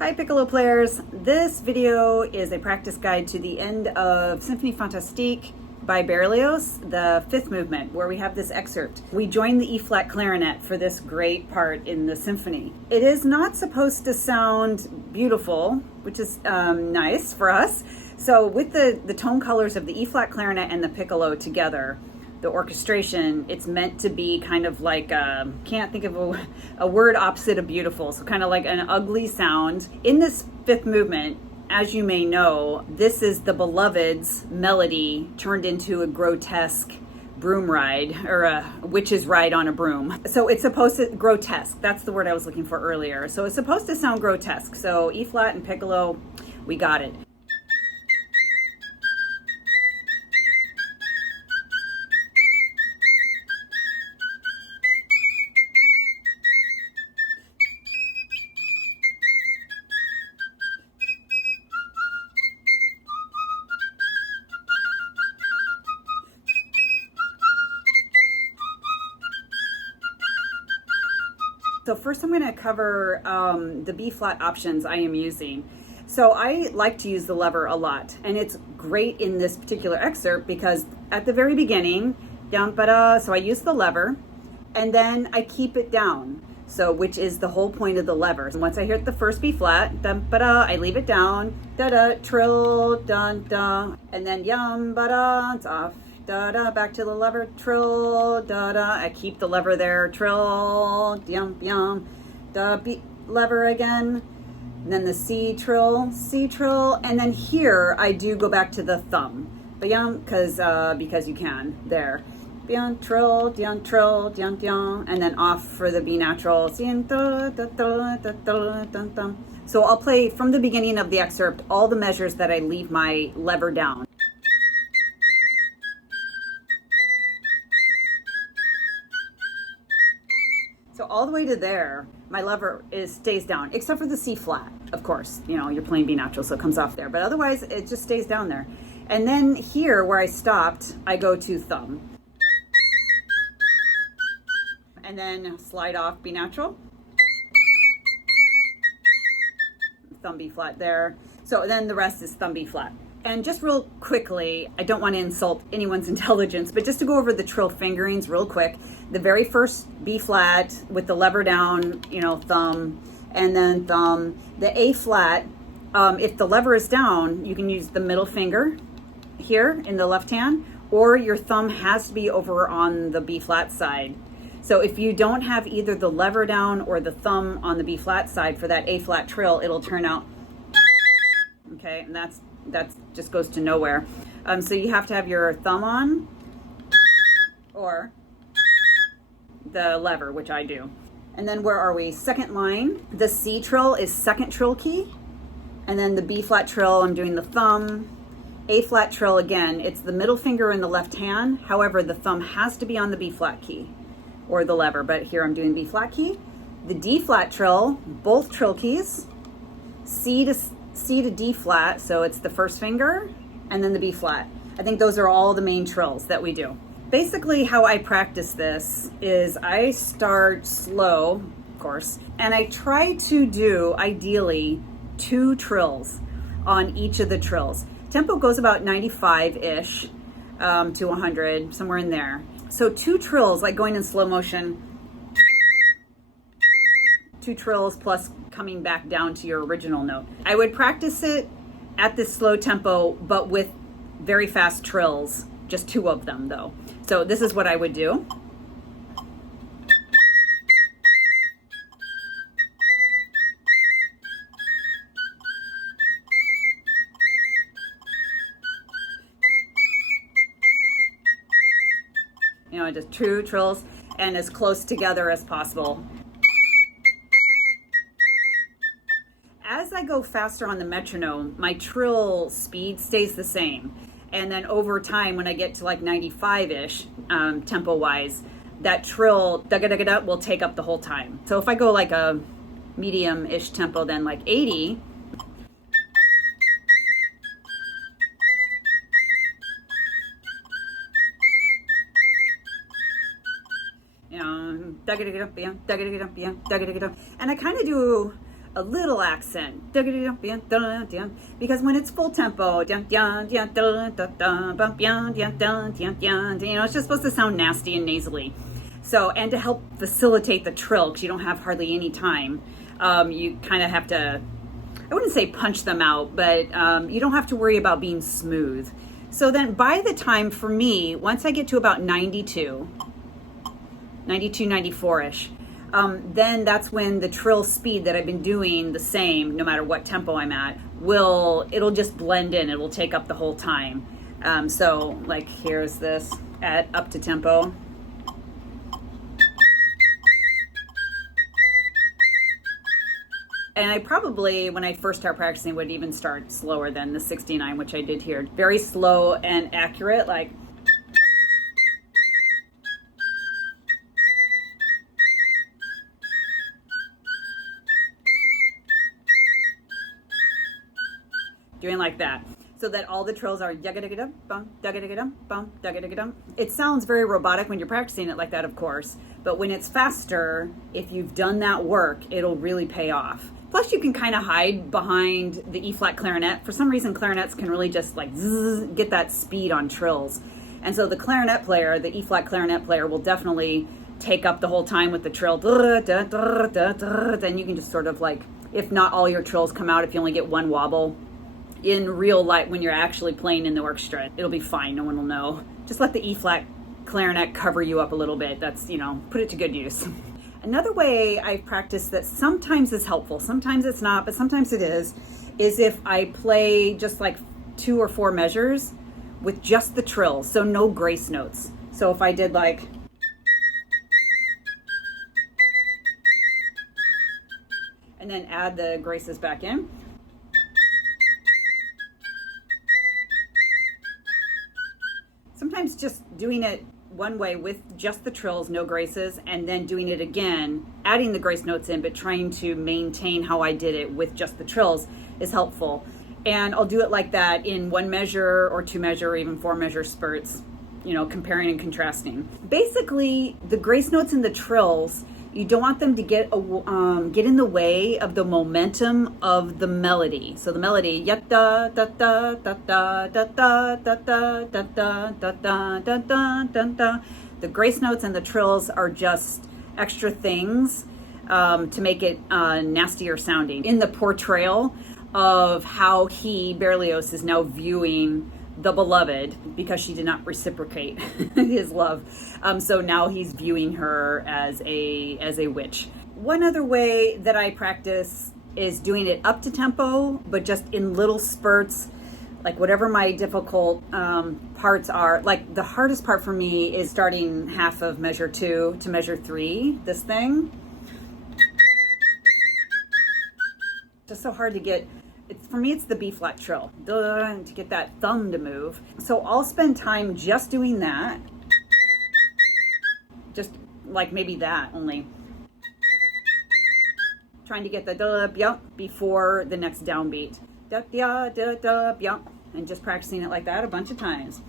Hi Piccolo players! This video is a practice guide to the end of Symphonie Fantastique by Berlioz, the fifth movement, where we have this excerpt. We join the E-flat clarinet for this great part in the symphony. It is not supposed to sound beautiful, which is nice for us. So with the tone colors of the E-flat clarinet and the piccolo together, the orchestration, it's meant to be kind of like, can't think of a word opposite of beautiful, so kind of like an ugly sound. In this fifth movement, as you may know, this is the Beloved's melody turned into a grotesque broom ride, or a witch's ride on a broom. So it's supposed to, grotesque, that's the word I was looking for earlier. So it's supposed to sound grotesque. So E-flat and piccolo, we got it. So first I'm going to cover the B-flat options I am using. So I like to use the lever a lot, and it's great in this particular excerpt because at the very beginning, so I use the lever, and then I keep it down. So which is the whole point of the lever. And once I hit the first B-flat, I leave it down, da-da, trill, dun-da, and then yum-ba-da, it's off. Da-da, back to the lever, trill, da-da, I keep the lever there, trill, yum, da, B lever again, and then the C trill, and then here I do go back to the thumb, because you can, there, trill, and then off for the B natural, so I'll play from the beginning of the excerpt all the measures that I leave my lever down. So all the way to there, my lever stays down, except for the C flat, of course. You know, you're playing B natural, so it comes off there. But otherwise, it just stays down there. And then here, where I stopped, I go to thumb. And then slide off B natural. Thumb B flat there. So then the rest is thumb B flat. And just real quickly, I don't want to insult anyone's intelligence, but just to go over the trill fingerings real quick, the very first B flat with the lever down, thumb, and then thumb. The A flat, if the lever is down, you can use the middle finger here in the left hand, or your thumb has to be over on the B flat side. So if you don't have either the lever down or the thumb on the B flat side for that A flat trill, it'll turn out, okay, and that just goes to nowhere. So you have to have your thumb on or the lever, which I do. And then where are we? Second line, the C trill is second trill key. And then the B flat trill, I'm doing the thumb. A flat trill, again, it's the middle finger in the left hand. However, the thumb has to be on the B flat key or the lever, but here I'm doing B flat key. The D flat trill, both trill keys. C to D flat, so it's the first finger, and then the B flat. I think those are all the main trills that we do. Basically, how I practice this is I start slow, of course, and I try to do, ideally, 2 trills on each of the trills. Tempo goes about 95-ish to 100, somewhere in there. So 2 trills, like going in slow motion, 2 trills plus coming back down to your original note. I would practice it at this slow tempo, but with very fast trills, just 2 of them though. So this is what I would do. Just 2 trills and as close together as possible. As I go faster on the metronome, my trill speed stays the same. And then over time, when I get to like 95-ish, tempo-wise, that trill da-ga-da-ga-da will take up the whole time. So if I go like a medium-ish tempo, then like 80, and I kind of do a little accent, because when it's full tempo, you know, it's just supposed to sound nasty and nasally. So, and to help facilitate the trill, because you don't have hardly any time, you kind of have to, I wouldn't say punch them out, but you don't have to worry about being smooth. So then by the time, for me, once I get to about 92, 94-ish, then that's when the trill speed that I've been doing the same, no matter what tempo I'm at, it'll just blend in. It will take up the whole time. So like here's this at up to tempo. And I probably, when I first start practicing, would even start slower than the 69, which I did here. Very slow and accurate, like. Doing like that, so that all the trills are yaga-digga-dum, bum, daga-digga-dum, bum, daga-digga-dum. It sounds very robotic when you're practicing it like that, of course, but when it's faster, if you've done that work, it'll really pay off. Plus, you can kind of hide behind the E-flat clarinet. For some reason, clarinets can really just like zzz, get that speed on trills. And so the clarinet player, the E-flat clarinet player, will definitely take up the whole time with the trill. Then you can just sort of like, if not all your trills come out, if you only get one wobble, in real life, when you're actually playing in the orchestra, it'll be fine. No one will know. Just let the E-flat clarinet cover you up a little bit. That's, you know, put it to good use. Another way I've practiced that sometimes is helpful, sometimes it's not, but sometimes it is if I play just like 2 or 4 measures with just the trills, so no grace notes. So if I did like, and then add the graces back in. Sometimes just doing it one way with just the trills, no graces, and then doing it again, adding the grace notes in, but trying to maintain how I did it with just the trills is helpful. And I'll do it like that in 1 measure or 2 measure or even 4 measure spurts, you know, comparing and contrasting. Basically, the grace notes and the trills, you don't want them to get in the way of the momentum of the melody. So the melody, da da da da da da da da da da da da da da da. The grace notes and the trills are just extra things to make it nastier sounding. In the portrayal of how Berlioz is now viewing the beloved, because she did not reciprocate his love. So now he's viewing her as a witch. One other way that I practice is doing it up to tempo, but just in little spurts, like whatever my difficult parts are. Like the hardest part for me is starting half of measure 2 to measure 3, this thing. Just so hard to get. For me, it's the B-flat trill, to get that thumb to move. So I'll spend time just doing that. Just like maybe that only. Trying to get the before the next downbeat. And just practicing it like that a bunch of times.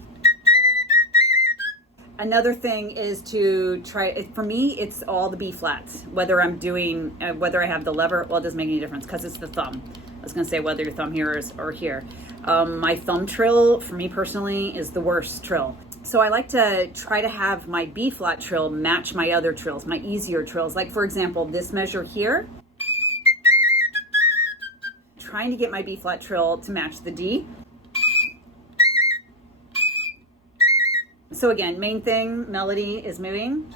Another thing is to try, for me, it's all the B-flats. Whether I'm doing, whether I have the lever, well, it doesn't make any difference because it's the thumb. I was going to say whether your thumb here or here. My thumb trill, for me personally, is the worst trill. So I like to try to have my B-flat trill match my other trills, my easier trills. Like, for example, this measure here. Trying to get my B-flat trill to match the D. So again, main thing, melody is moving.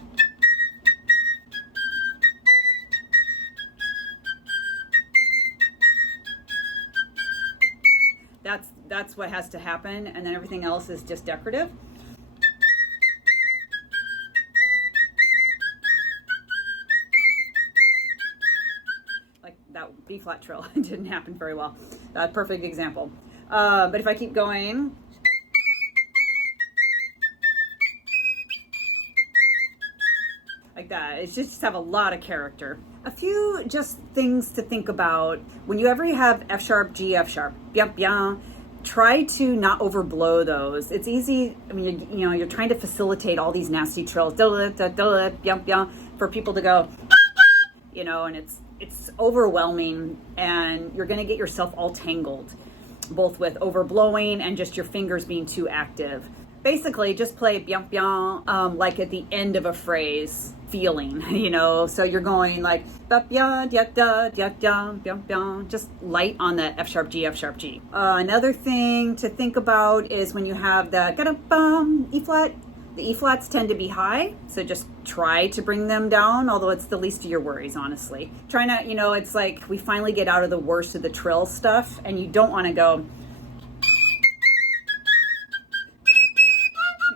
That's what has to happen, and then everything else is just decorative. Like that B-flat trill didn't happen very well. Perfect example. But if I keep going, like that, it's just have a lot of character. A few just things to think about when you ever have F sharp, G, F sharp, try to not overblow those. It's easy. I mean, you know, you're trying to facilitate all these nasty trills for people to go, you know, and it's overwhelming and you're going to get yourself all tangled, both with overblowing and just your fingers being too active. Basically, just play bien bien like at the end of a phrase, feeling, you know. So you're going like bien dia da dia da bien bien, just light on the F sharp G, F sharp G. Another thing to think about is when you have the ga-da-bum E flat. The E flats tend to be high, so just try to bring them down, although it's the least of your worries, honestly. Try not, you know, it's like we finally get out of the worst of the trill stuff, and you don't want to go,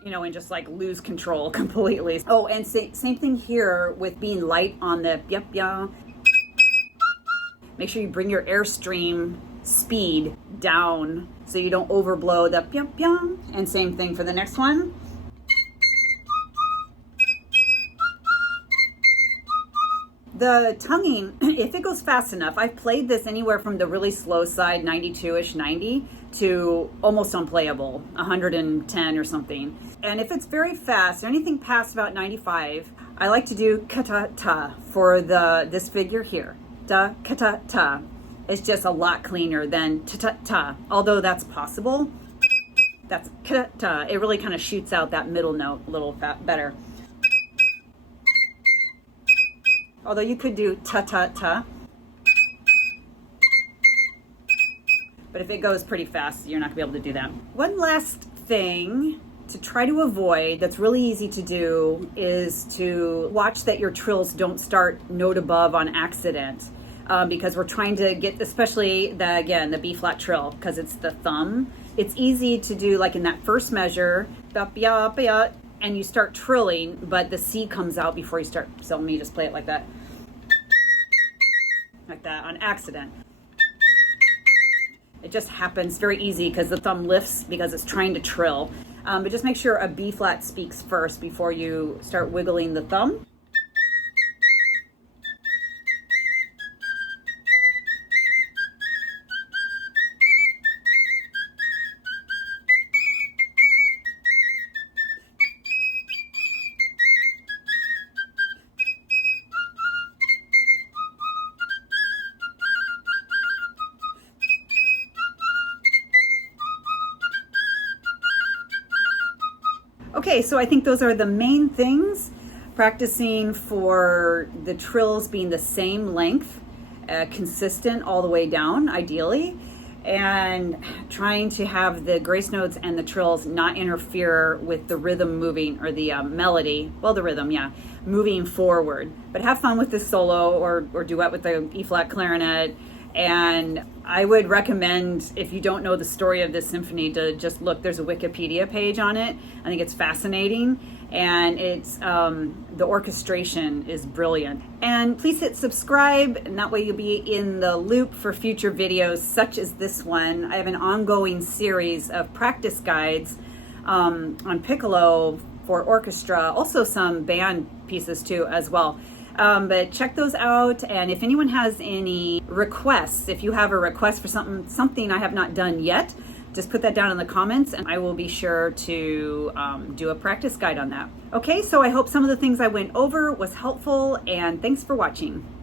you know, and just like lose control completely. Oh, and same thing here with being light on the bien bien. Make sure you bring your airstream speed down so you don't overblow the bien bien. And same thing for the next one. The tonguing, if it goes fast enough, I've played this anywhere from the really slow side, 92-ish, 90, to almost unplayable, 110 or something. And if it's very fast, or anything past about 95, I like to do ka-ta-ta for this figure here. Da, ka-ta-ta. It's just a lot cleaner than ta-ta-ta, although that's possible. That's ka-ta. It really kind of shoots out that middle note a little better. Although you could do ta-ta-ta. But if it goes pretty fast, you're not gonna be able to do that. One last thing to try to avoid that's really easy to do is to watch that your trills don't start note above on accident. Because we're trying to get, especially the B flat trill, because it's the thumb. It's easy to do like in that first measure, and you start trilling, but the C comes out before you start. So let me just play it like that on accident. It just happens very easy because the thumb lifts because it's trying to trill. But just make sure a B flat speaks first before you start wiggling the thumb. Okay, so I think those are the main things. Practicing for the trills being the same length, consistent all the way down, ideally, and trying to have the grace notes and the trills not interfere with the rhythm moving, or the melody, well, the rhythm, yeah, moving forward. But have fun with this solo or duet with the E flat clarinet. And I would recommend, if you don't know the story of this symphony, to just look. There's a Wikipedia page on it. I think it's fascinating, and it's the orchestration is brilliant. And please hit subscribe, and that way you'll be in the loop for future videos such as this one. I have an ongoing series of practice guides on Piccolo for orchestra, also some band pieces too as well. But check those out, and if anyone has any requests, if you have a request for something I have not done yet, just put that down in the comments, and I will be sure to do a practice guide on that. Okay, so I hope some of the things I went over was helpful, and thanks for watching.